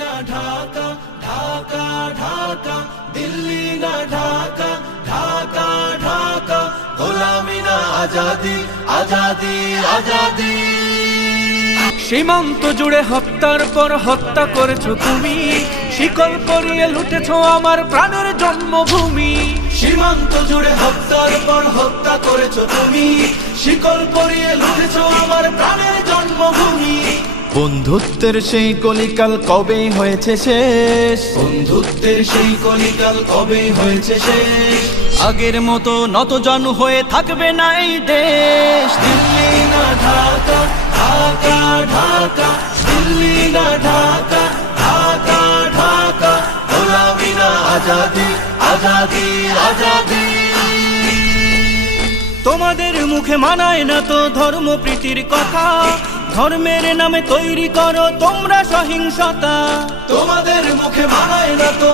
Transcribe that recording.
না ঢাকা, ঢাকা ঢাকা, দিল্লি না ঢাকা, ঢাকা ঢাকা, গোলামি না আজাদি, আজাদি আজাদি। সীমান্ত জুড়ে হত্যার পর হত্যা করেছো তুমি, শিকল পরিয়ে লুটেছো আমার প্রাণের জন্মভূমি। সীমান্ত জুড়ে হত্যার পর হত্যা করেছো তুমি, শিকল পরিয়ে লুটেছো আমার প্রাণের জন্মভূমি। বন্ধুত্বের সেই কলিকাল কবে হয়েছে শেষ, বন্ধুত্বের সেই কলিকাল কবে হয়েছে শেষ। আগের মতো নতজন হয়ে থাকবে না এই দেশ। দিল্লি না ঢাকা, ঢাকা ঢাকা, দিল্লি না ঢাকা, ঢাকা ঢাকা, গোলামি না আজাদি, আজাদি আজাদি। তোমাদের মুখে মানায় না তো ধর্মপ্রীতির কথা, ধর্মের নামে তৈরি করো তোমরা সহিংসতা। তোমাদের মুখে মানায় না তো